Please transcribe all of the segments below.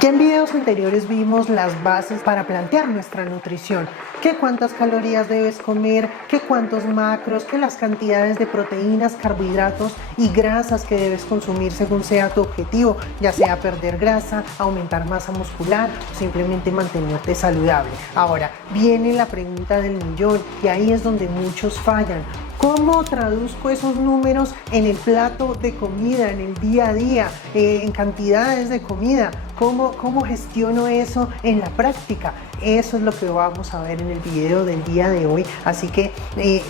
Ya en videos anteriores vimos las bases para plantear nuestra nutrición, que cuántas calorías debes comer, que cuántos macros, que las cantidades de proteínas, carbohidratos y grasas que debes consumir según sea tu objetivo, ya sea perder grasa, aumentar masa muscular o simplemente mantenerte saludable. Ahora viene la pregunta del millón y ahí es donde muchos fallan. ¿Cómo traduzco esos números en el plato de comida, en el día a día, en cantidades de comida? ¿Cómo gestiono eso en la práctica? Eso es lo que vamos a ver en el video del día de hoy. Así que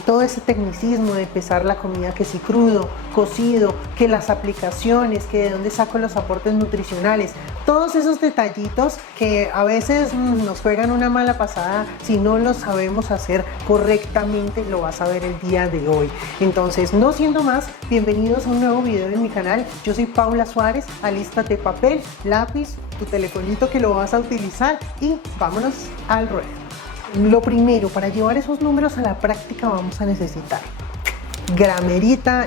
todo ese tecnicismo de pesar la comida, que si crudo, cocido, que las aplicaciones, que de dónde saco los aportes nutricionales, todos esos detallitos que a veces nos juegan una mala pasada si no los sabemos hacer correctamente, lo vas a ver el día de hoy. Entonces, no siendo más, bienvenidos a un nuevo video en mi canal. Yo soy Paula Suárez. Alístate papel, lápiz, tu telefonito que lo vas a utilizar y vámonos al ruedo. Lo primero, para llevar esos números a la práctica vamos a necesitar gramerita,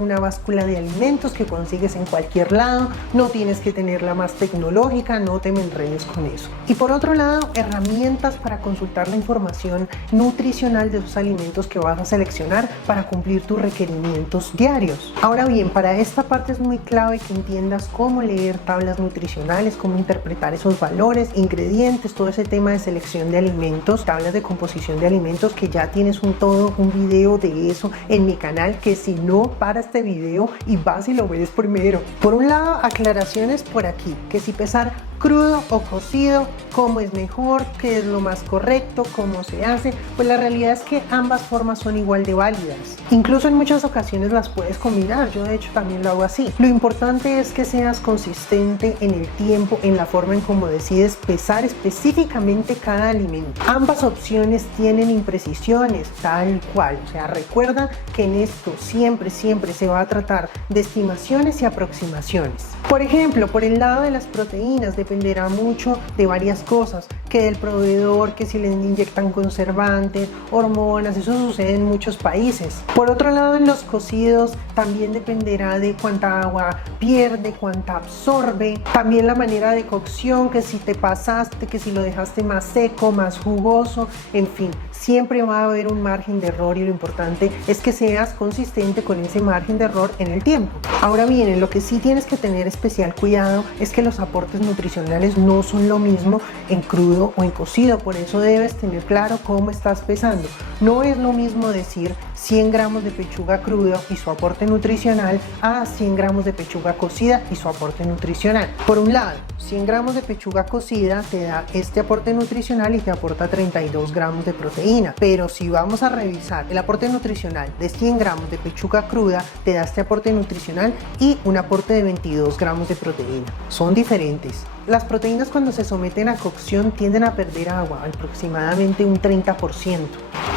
una báscula de alimentos que consigues en cualquier lado, no tienes que tener la más tecnológica, no te me enredes con eso. Y por otro lado, herramientas para consultar la información nutricional de esos alimentos que vas a seleccionar para cumplir tus requerimientos diarios. Ahora bien, para esta parte es muy clave que entiendas cómo leer tablas nutricionales, cómo interpretar esos valores, ingredientes, todo ese tema de selección de alimentos, tablas de composición de alimentos, que ya tienes un video de eso en mi canal, que si no, para este video y vas y lo ves primero. Por un lado, aclaraciones por aquí, que si pesar crudo o cocido, cómo es mejor, qué es lo más correcto, cómo se hace. Pues la realidad es que ambas formas son igual de válidas. Incluso en muchas ocasiones las puedes combinar. Yo de hecho también lo hago así. Lo importante es que seas consistente en el tiempo, en la forma en cómo decides pesar específicamente cada alimento. Ambas opciones tienen imprecisiones, tal cual. O sea, recuerda que en esto siempre se va a tratar de estimaciones y aproximaciones. Por ejemplo, por el lado de las proteínas dependerá mucho de varias cosas, que del proveedor, que si le inyectan conservantes, hormonas, eso sucede en muchos países. Por otro lado, en los cocidos también dependerá de cuánta agua pierde, cuánta absorbe, también la manera de cocción, que si te pasaste, que si lo dejaste más seco, más jugoso, en fin, siempre va a haber un margen de error y lo importante es que seas consistente con ese margen de error en el tiempo. Ahora bien, en lo que sí tienes que tener especial cuidado es que los aportes nutricionales no son lo mismo en crudo o en cocido, por eso debes tener claro cómo estás pesando. No es lo mismo decir 100 gramos de pechuga cruda y su aporte nutricional a 100 gramos de pechuga cocida y su aporte nutricional. Por un lado, 100 gramos de pechuga cocida te da este aporte nutricional y te aporta 32 gramos de proteína, pero si vamos a revisar el aporte nutricional de 100 gramos de pechuga cruda, te da este aporte nutricional y un aporte de 22 gramos de proteína. Son diferentes. Las proteínas, cuando se someten a cocción, tienden a perder agua, aproximadamente un 30%.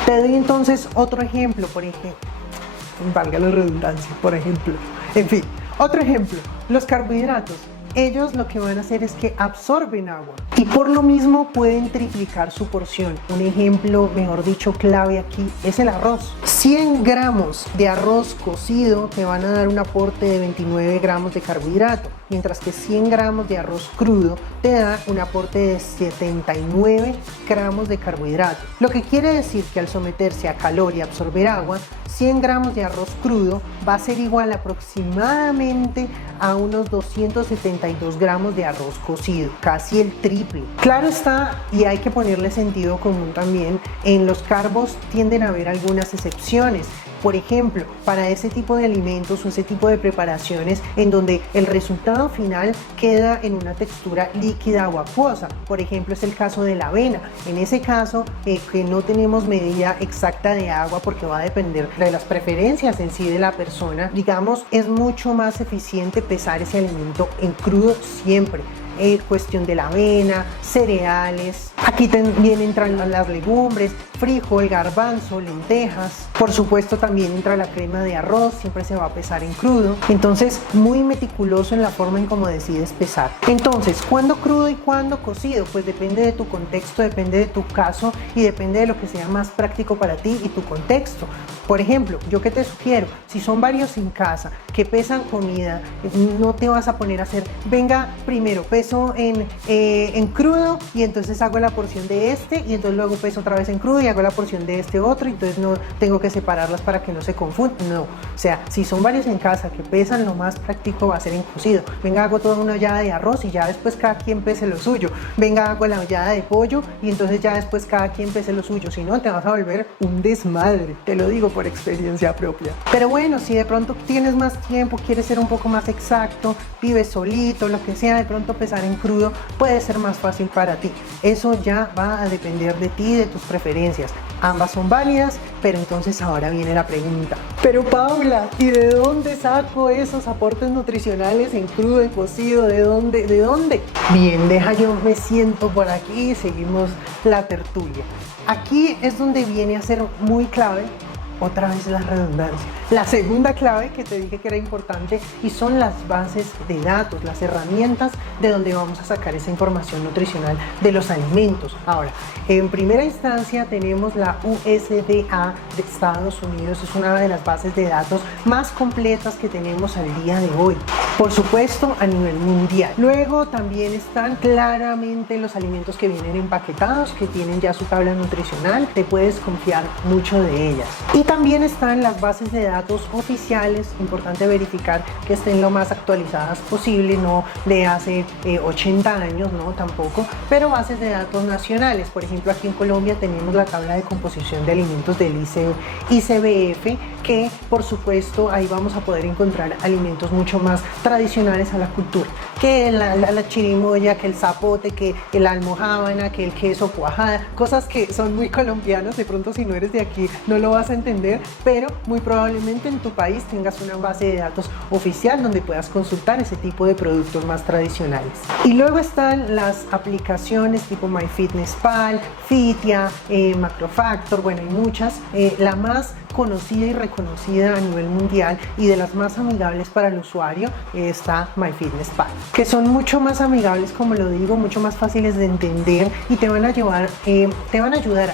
Te doy entonces otro ejemplo, valga la redundancia, por ejemplo. En fin, otro ejemplo, los carbohidratos. Ellos lo que van a hacer es que absorben agua y por lo mismo pueden triplicar su porción. Un ejemplo, mejor dicho, clave aquí es el arroz. 100 gramos de arroz cocido te van a dar un aporte de 29 gramos de carbohidrato, mientras que 100 gramos de arroz crudo te da un aporte de 79 gramos de carbohidrato. Lo que quiere decir que al someterse a calor y absorber agua, 100 gramos de arroz crudo va a ser igual aproximadamente a unos 272 gramos de arroz cocido, casi el triple. Claro está, y hay que ponerle sentido común también, en los carbos tienden a haber algunas excepciones. Por ejemplo, para ese tipo de alimentos o ese tipo de preparaciones en donde el resultado final queda en una textura líquida o acuosa. Por ejemplo, es el caso de la avena. En ese caso, que no tenemos medida exacta de agua porque va a depender de las preferencias en sí de la persona, digamos, es mucho más eficiente pesar ese alimento en crudo siempre. Cuestión de la avena, cereales, aquí también entran las legumbres, frijol, garbanzo, lentejas, por supuesto también entra la crema de arroz, siempre se va a pesar en crudo. Entonces, muy meticuloso en la forma en cómo decides pesar. Entonces, ¿cuándo crudo y cuándo cocido? Pues depende de tu contexto, depende de tu caso y depende de lo que sea más práctico para ti y tu contexto. Por ejemplo, yo que te sugiero, si son varios en casa que pesan comida, no te vas a poner a hacer, venga, primero pesa peso en crudo y entonces hago la porción de este y entonces luego peso otra vez en crudo y hago la porción de este otro, entonces no tengo que separarlas para que no se confundan. No, o sea, si son varios en casa que pesan, lo más práctico va a ser en cocido. Venga, hago toda una ollada de arroz y ya después cada quien pese lo suyo. Venga, hago la ollada de pollo y entonces ya después cada quien pese lo suyo. Si no, te vas a volver un desmadre. Te lo digo por experiencia propia. Pero bueno, si de pronto tienes más tiempo, quieres ser un poco más exacto, vives solito, lo que sea, de pronto pesar en crudo puede ser más fácil para ti. Eso ya va a depender de ti, de tus preferencias. Ambas son válidas, pero entonces ahora viene la pregunta. Pero Paula, ¿y de dónde saco esos aportes nutricionales en crudo, en cocido? ¿De dónde? ¿De dónde? Bien, yo me siento por aquí y seguimos la tertulia. Aquí es donde viene a ser muy clave, otra vez la redundancia, la segunda clave que te dije que era importante, y son las bases de datos, las herramientas de donde vamos a sacar esa información nutricional de los alimentos. Ahora, en primera instancia tenemos la USDA de Estados Unidos, es una de las bases de datos más completas que tenemos al día de hoy, por supuesto a nivel mundial. Luego también están claramente los alimentos que vienen empaquetados, que tienen ya su tabla nutricional, te puedes confiar mucho de ellas. Y también están las bases de datos oficiales, importante verificar que estén lo más actualizadas posible, no de hace 80 años, no tampoco, pero bases de datos nacionales. Por ejemplo, aquí en Colombia tenemos la tabla de composición de alimentos del ICBF, que por supuesto ahí vamos a poder encontrar alimentos mucho más tradicionales a la cultura, que la chirimoya, que el zapote, que la almojábana, que el queso cuajada, cosas que son muy colombianas. De pronto si no eres de aquí no lo vas a entender, pero muy probablemente en tu país tengas una base de datos oficial donde puedas consultar ese tipo de productos más tradicionales. Y luego están las aplicaciones tipo MyFitnessPal, Fitia, Macrofactor, bueno, hay muchas. La más conocida y reconocida a nivel mundial y de las más amigables para el usuario está MyFitnessPal, que son mucho más amigables, como lo digo, mucho más fáciles de entender y te van a ayudar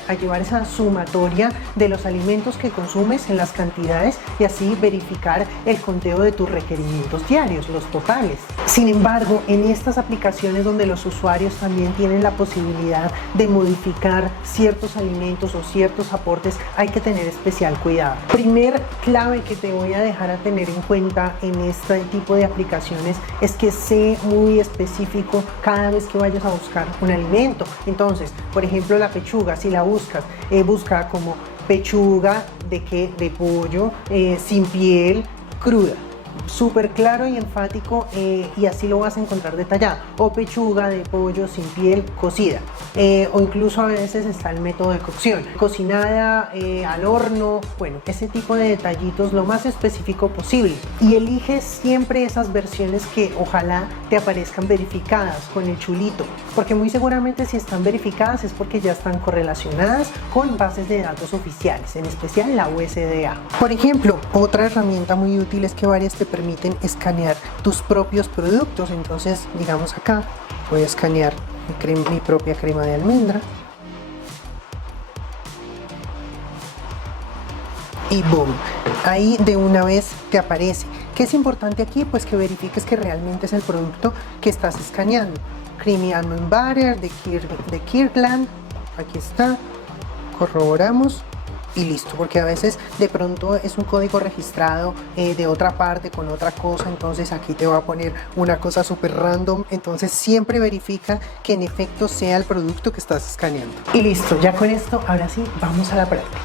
a llevar esa sumatoria de los alimentos que consumes en las cantidades y así verificar el conteo de tus requerimientos diarios, los totales. Sin embargo, en estas aplicaciones donde los usuarios también tienen la posibilidad de modificar ciertos alimentos o ciertos aportes, hay que tener especial cuidado. Primer clave que te voy a dejar a tener en cuenta en este tipo de aplicaciones es que sé muy específico cada vez que vayas a buscar un alimento. Entonces, por ejemplo, la pechuga, si la buscas, busca como pechuga de pollo sin piel, cruda. Súper claro y enfático, y así lo vas a encontrar detallado. O pechuga de pollo sin piel cocida, o incluso a veces está el método de cocción, cocinada al horno. Bueno, ese tipo de detallitos lo más específico posible, y elige siempre esas versiones que ojalá te aparezcan verificadas con el chulito, porque muy seguramente si están verificadas es porque ya están correlacionadas con bases de datos oficiales, en especial la USDA. Por ejemplo, otra herramienta muy útil es que varias te permiten escanear tus propios productos. Entonces, digamos acá, voy a escanear mi propia crema de almendra y boom, ahí de una vez te aparece. ¿Qué es importante aquí? Pues que verifiques que realmente es el producto que estás escaneando. Creamy Almond Butter de Kirkland, aquí está, corroboramos y listo, porque a veces de pronto es un código registrado de otra parte con otra cosa, entonces aquí te va a poner una cosa súper random. Entonces siempre verifica que en efecto sea el producto que estás escaneando. Y listo, ya con esto ahora sí vamos a la práctica.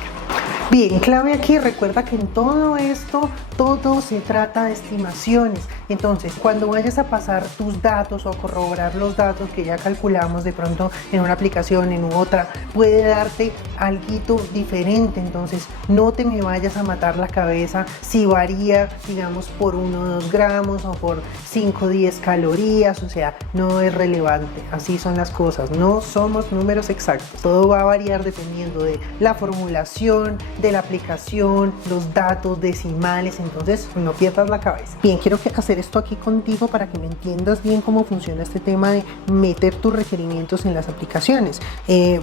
Bien, clave aquí, recuerda que en todo esto, todo se trata de estimaciones. Entonces, cuando vayas a pasar tus datos o a corroborar los datos que ya calculamos de pronto en una aplicación, en otra, puede darte algo diferente. Entonces, no te me vayas a matar la cabeza si varía, digamos, por 1 o 2 gramos o por 5 o 10 calorías. O sea, no es relevante. Así son las cosas. No somos números exactos. Todo va a variar dependiendo de la formulación, de la aplicación, los datos decimales. Entonces no pierdas la cabeza. Bien, quiero hacer hacer esto aquí contigo para que me entiendas bien cómo funciona este tema de meter tus requerimientos en las aplicaciones.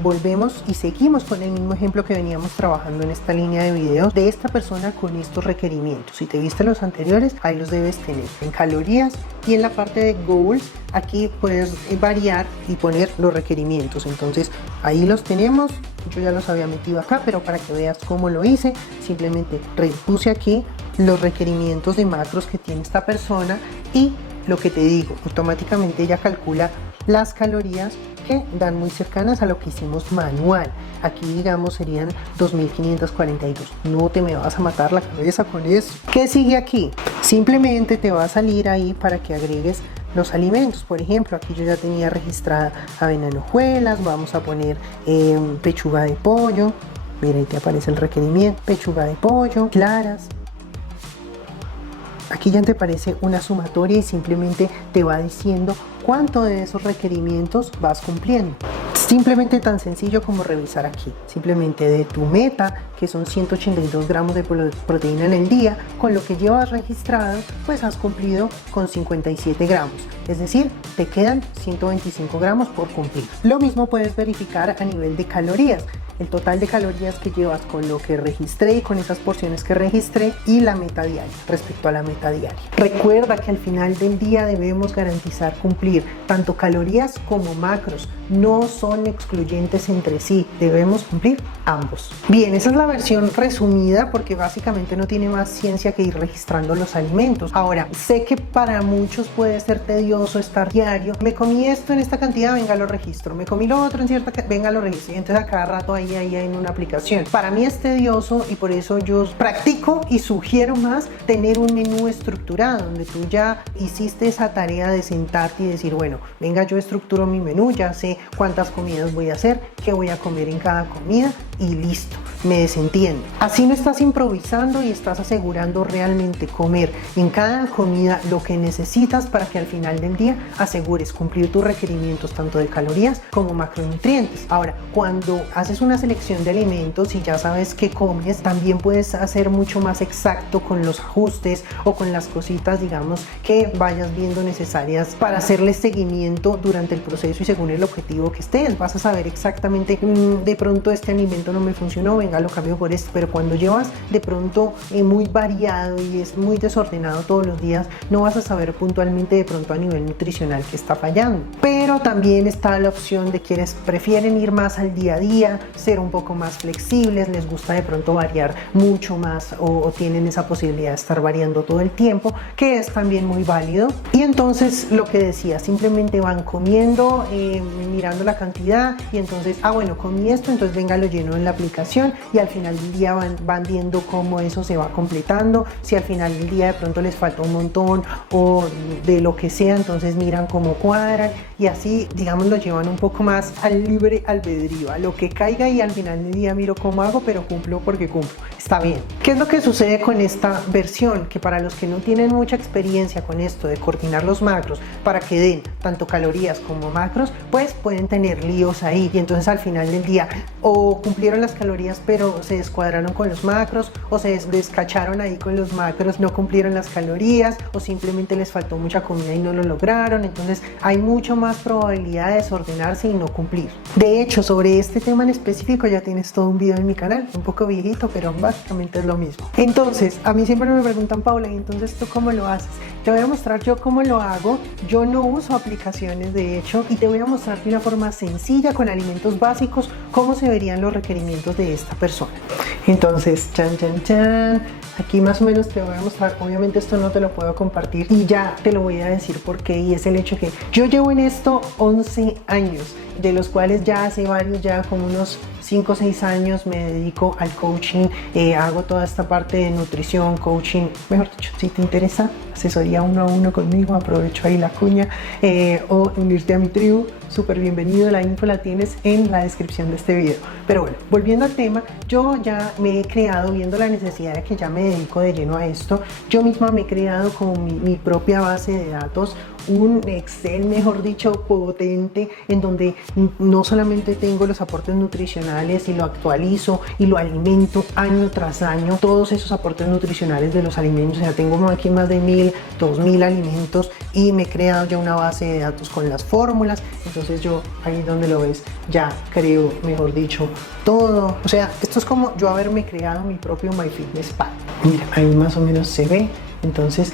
Volvemos y seguimos con el mismo ejemplo que veníamos trabajando en esta línea de videos de esta persona con estos requerimientos. Si te viste los anteriores, ahí los debes tener en calorías, y en la parte de goals aquí puedes variar y poner los requerimientos. Entonces ahí los tenemos. Yo ya los había metido acá, pero para que veas cómo lo hice, simplemente repuse aquí los requerimientos de macros que tiene esta persona, y lo que te digo, automáticamente ella calcula las calorías que dan muy cercanas a lo que hicimos manual. Aquí digamos serían 2542. No te me vas a matar la cabeza con eso. ¿Qué sigue aquí? Simplemente te va a salir ahí para que agregues los alimentos. Por ejemplo, aquí yo ya tenía registrada avena en hojuelas. Vamos a poner pechuga de pollo. Mira, ahí te aparece el requerimiento: pechuga de pollo, claras. Aquí ya te aparece una sumatoria y simplemente te va diciendo cuánto de esos requerimientos vas cumpliendo. Simplemente tan sencillo como revisar aquí. Simplemente de tu meta, que son 182 gramos de proteína en el día, con lo que llevas registrado, pues has cumplido con 57 gramos. Es decir, te quedan 125 gramos por cumplir. Lo mismo puedes verificar a nivel de calorías. El total de calorías que llevas con lo que registré, con esas porciones que registré, y la meta diaria, respecto a la meta diaria. Recuerda que al final del día debemos garantizar cumplir tanto calorías como macros. No son excluyentes entre sí, debemos cumplir ambos. Bien, esa es la versión resumida, porque básicamente no tiene más ciencia que ir registrando los alimentos. Ahora, sé que para muchos puede ser tedioso estar diario. Me comí esto en esta cantidad, venga, lo registro. Me comí lo otro en cierta cantidad, venga, lo registro. Y entonces a cada rato ahí en una aplicación. Para mí es tedioso, y por eso yo practico y sugiero más tener un menú estructurado, donde tú ya hiciste esa tarea de sentarte y decir, bueno, venga, yo estructuro mi menú, ya sé cuántas comidas voy a hacer, qué voy a comer en cada comida, y listo, me desentiendo. Así no estás improvisando y estás asegurando realmente comer en cada comida lo que necesitas para que al final del día asegures cumplir tus requerimientos tanto de calorías como macronutrientes. Ahora, cuando haces una selección de alimentos y ya sabes qué comes, también puedes hacer mucho más exacto con los ajustes o con las cositas, digamos, que vayas viendo necesarias para hacerle seguimiento durante el proceso y según el objetivo que estés. Vas a saber exactamente, de pronto este alimento no me funcionó, venga, lo cambio por este. Pero cuando llevas de pronto muy variado y es muy desordenado todos los días, no vas a saber puntualmente de pronto a nivel nutricional que está fallando. Pero también está la opción de quienes prefieren ir más al día a día, ser un poco más flexibles, les gusta de pronto variar mucho más, o tienen esa posibilidad de estar variando todo el tiempo, que es también muy válido. Y entonces lo que decía, simplemente van comiendo, mirando la cantidad, y entonces, bueno, comí esto, entonces venga, lo lleno en la aplicación, y al final del día van viendo cómo eso se va completando. Si al final del día de pronto les falta un montón o de lo que sea, entonces miran cómo cuadran, y así, digamos, lo llevan un poco más al libre albedrío, a lo que caiga, y al final del día miro cómo hago, pero cumplo porque cumplo. Está bien. ¿Qué es lo que sucede con esta versión? Que para los que no tienen mucha experiencia con esto de coordinar los macros para que den tanto calorías como macros, pues pueden tener líos ahí, y entonces al final del día o cumplieron las calorías pero se descuadraron con los macros, o se descacharon ahí con los macros, no cumplieron las calorías, o simplemente les faltó mucha comida y no lo lograron. Entonces hay mucho más probabilidad de desordenarse y no cumplir. De hecho, sobre este tema en específico ya tienes todo un video en mi canal, un poco viejito, pero básicamente es lo mismo. Entonces, a mí siempre me preguntan, Paula, ¿y entonces tú cómo lo haces? Te voy a mostrar yo cómo lo hago. Yo no uso aplicaciones, de hecho, y te voy a mostrar de una forma sencilla, con alimentos básicos, cómo se verían los requerimientos de esta persona. Entonces, aquí más o menos te voy a mostrar. Obviamente esto no te lo puedo compartir y ya te lo voy a decir por qué, y es el hecho que yo llevo en esto 11 años, de los cuales ya hace varios, ya como unos 5 o 6 años me dedico al coaching, hago toda esta parte de nutrición, coaching, mejor dicho, si te interesa asesoría 1 a 1 conmigo, aprovecho ahí la cuña, o unirte a mi tribu, súper bienvenido. La info la tienes en la descripción de este video. Pero bueno, volviendo al tema, yo ya me he creado, viendo la necesidad de que ya me dedico de lleno a esto, yo misma me he creado como mi propia base de datos, un Excel, mejor dicho, potente, en donde no solamente tengo los aportes nutricionales y lo actualizo y lo alimento año tras año, todos esos aportes nutricionales de los alimentos. O sea, tengo aquí más de 1000, 2000 alimentos y me he creado ya una base de datos con las fórmulas. Entonces yo, ahí donde lo ves, ya creo, mejor dicho, todo. O sea, esto es como yo haberme creado mi propio MyFitnessPal. Mira, ahí más o menos se ve. Entonces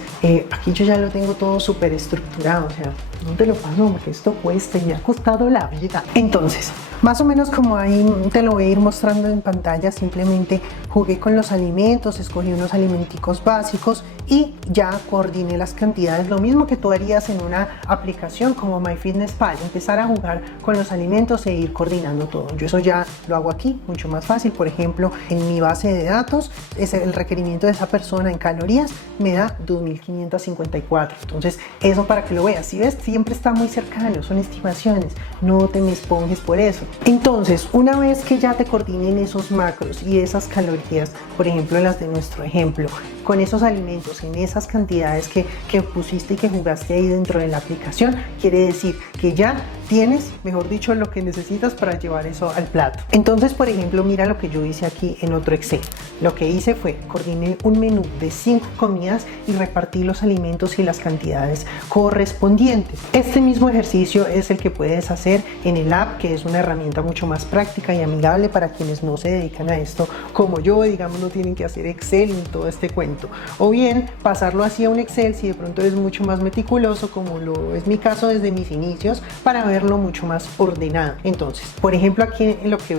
aquí yo ya lo tengo todo súper estructurado. O sea, no te lo paso porque esto cuesta y me ha costado la vida. Entonces, más o menos como ahí te lo voy a ir mostrando en pantalla, simplemente jugué con los alimentos, escogí unos alimenticos básicos y ya coordiné las cantidades. Lo mismo que tú harías en una aplicación como MyFitnessPal, empezar a jugar con los alimentos e ir coordinando todo. Yo eso ya lo hago aquí, mucho más fácil. Por ejemplo, en mi base de datos, el requerimiento de esa persona en calorías me da 2554. Entonces, eso para que lo veas. Si ves, siempre está muy cercano, son estimaciones, no te me esponjes por eso. Entonces, una vez que ya te coordinen esos macros y esas calorías, por ejemplo las de nuestro ejemplo, con esos alimentos en esas cantidades que pusiste y que jugaste ahí dentro de la aplicación, quiere decir que ya tienes, mejor dicho, lo que necesitas para llevar eso al plato. Entonces, por ejemplo, mira lo que yo hice aquí en otro Excel. Lo que hice fue coordiné un menú de 5 comidas y repartí los alimentos y las cantidades correspondientes. Este mismo ejercicio es el que puedes hacer en el app, que es una herramienta mucho más práctica y amigable para quienes no se dedican a esto como yo, digamos, no tienen que hacer Excel ni todo este cuento. O bien pasarlo así a un Excel si de pronto eres mucho más meticuloso, como lo es mi caso desde mis inicios, para verlo mucho más ordenado. Entonces, por ejemplo, aquí lo que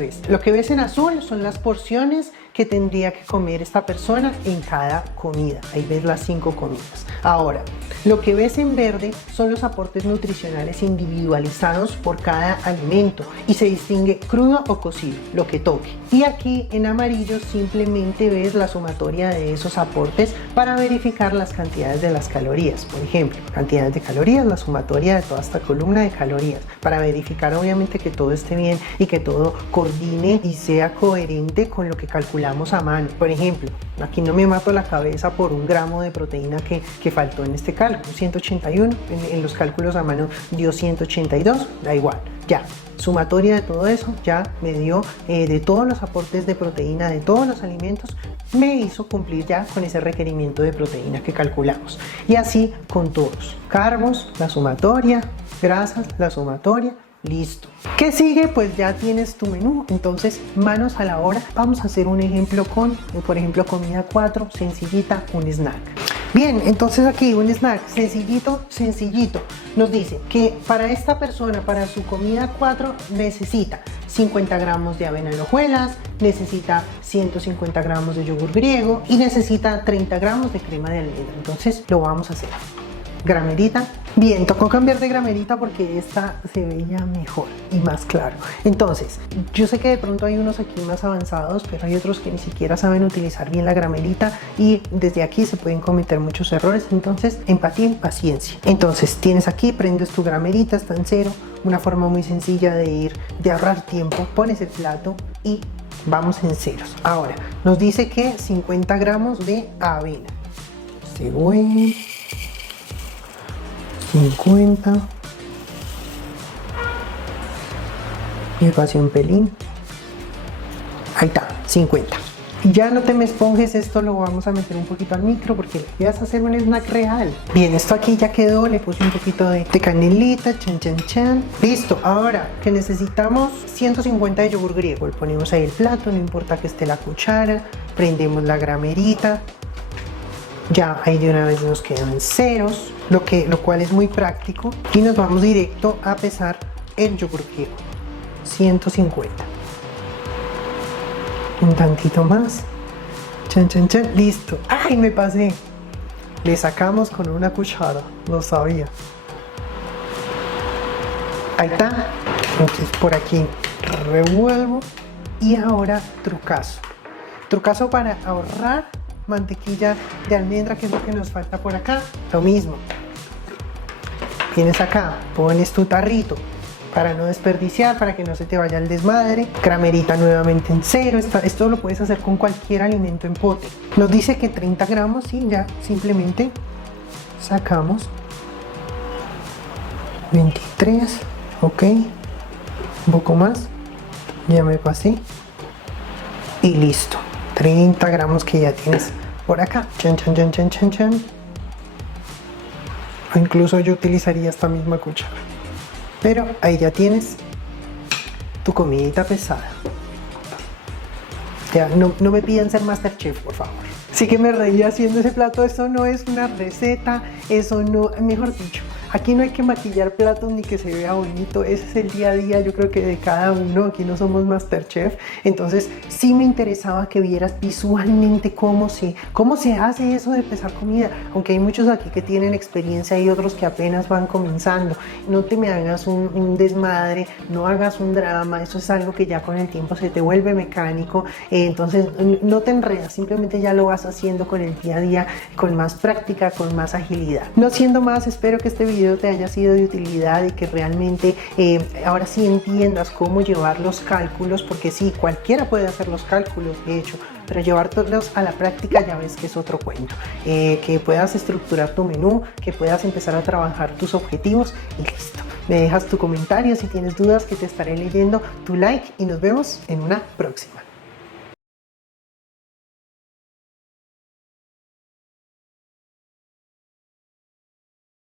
ves en azul son las porciones que tendría que comer esta persona en cada comida. Ahí ves las 5 comidas. Ahora, lo que ves en verde son los aportes nutricionales individualizados por cada alimento y se distingue crudo o cocido, lo que toque. Y aquí en amarillo simplemente ves la sumatoria de esos aportes para verificar las cantidades de las calorías. Por ejemplo, cantidades de calorías, la sumatoria de toda esta columna de calorías, para verificar obviamente que todo esté bien y que todo coordine y sea coherente con lo que calculamos a mano. Por ejemplo, aquí no me mato la cabeza por un gramo de proteína que faltó en este cálculo, 181, en los cálculos a mano dio 182, da igual, ya. Sumatoria de todo eso ya me dio de todos los aportes de proteína de todos los alimentos, me hizo cumplir ya con ese requerimiento de proteína que calculamos. Y así con todos, carbos, la sumatoria, grasas, la sumatoria. Listo. ¿Qué sigue? Pues ya tienes tu menú. Entonces, manos a la obra. Vamos a hacer un ejemplo con, por ejemplo, comida 4, sencillita, un snack. Bien, entonces aquí un snack sencillito, sencillito. Nos dice que para esta persona, para su comida 4, necesita 50 gramos de avena en hojuelas, necesita 150 gramos de yogur griego y necesita 30 gramos de crema de almendra. Entonces, lo vamos a hacer. Gramerita. Bien, tocó cambiar de gramerita porque esta se veía mejor y más claro. Entonces, yo sé que de pronto hay unos aquí más avanzados, pero hay otros que ni siquiera saben utilizar bien la gramerita y desde aquí se pueden cometer muchos errores. Entonces, empatía y paciencia. Entonces, tienes aquí, prendes tu gramerita, está en cero. Una forma muy sencilla de ahorrar tiempo. Pones el plato y vamos en ceros. Ahora, nos dice que 50 gramos de avena. Se vuelve 50 y espacio un pelín, ahí está, 50. Y ya no te me esponjes, esto lo vamos a meter un poquito al micro porque le vas a hacer un snack real. Bien, esto aquí ya quedó, le puse un poquito de canelita, chan chan chan. Listo, ahora que necesitamos 150 de yogur griego, le ponemos ahí el plato, no importa que esté la cuchara, prendemos la gramerita. Ya ahí de una vez nos quedan ceros, lo cual es muy práctico, y nos vamos directo a pesar el yogur griego. 150. Un tantito más. Chan, chan, chan. Listo. ¡Ay, me pasé! Le sacamos con una cuchara. Lo sabía. Ahí está. Entonces por aquí revuelvo. Y ahora trucazo. Trucazo para ahorrar mantequilla de almendra, que es lo que nos falta por acá. Lo mismo, vienes acá, pones tu tarrito para no desperdiciar, para que no se te vaya el desmadre. Gramerita nuevamente en cero. Esto lo puedes hacer con cualquier alimento en pote. Nos dice que 30 gramos y ya simplemente sacamos 23, ok, un poco más, ya me pasé y listo. 30 gramos que ya tienes por acá, chan, chan, chan, chan, chan, chan. O incluso yo utilizaría esta misma cuchara, pero ahí ya tienes tu comidita pesada. Ya, no me pidan ser Masterchef, por favor. Sí que me reí haciendo ese plato, eso no es una receta, eso no, mejor dicho, aquí no hay que maquillar platos ni que se vea bonito, ese es el día a día, yo creo que de cada uno, aquí no somos Masterchef, entonces sí me interesaba que vieras visualmente cómo se hace eso de pesar comida, aunque hay muchos aquí que tienen experiencia y otros que apenas van comenzando. No te me hagas un desmadre, no hagas un drama, eso es algo que ya con el tiempo se te vuelve mecánico, entonces no te enredas, simplemente ya lo vas haciendo con el día a día, con más práctica, con más agilidad. No siendo más, espero que este video te haya sido de utilidad y que realmente ahora sí entiendas cómo llevar los cálculos, porque sí, cualquiera puede hacer los cálculos, de hecho, pero llevarlos a la práctica ya ves que es otro cuento. Que puedas estructurar tu menú, que puedas empezar a trabajar tus objetivos y listo. Me dejas tu comentario si tienes dudas, que te estaré leyendo, tu like y nos vemos en una próxima.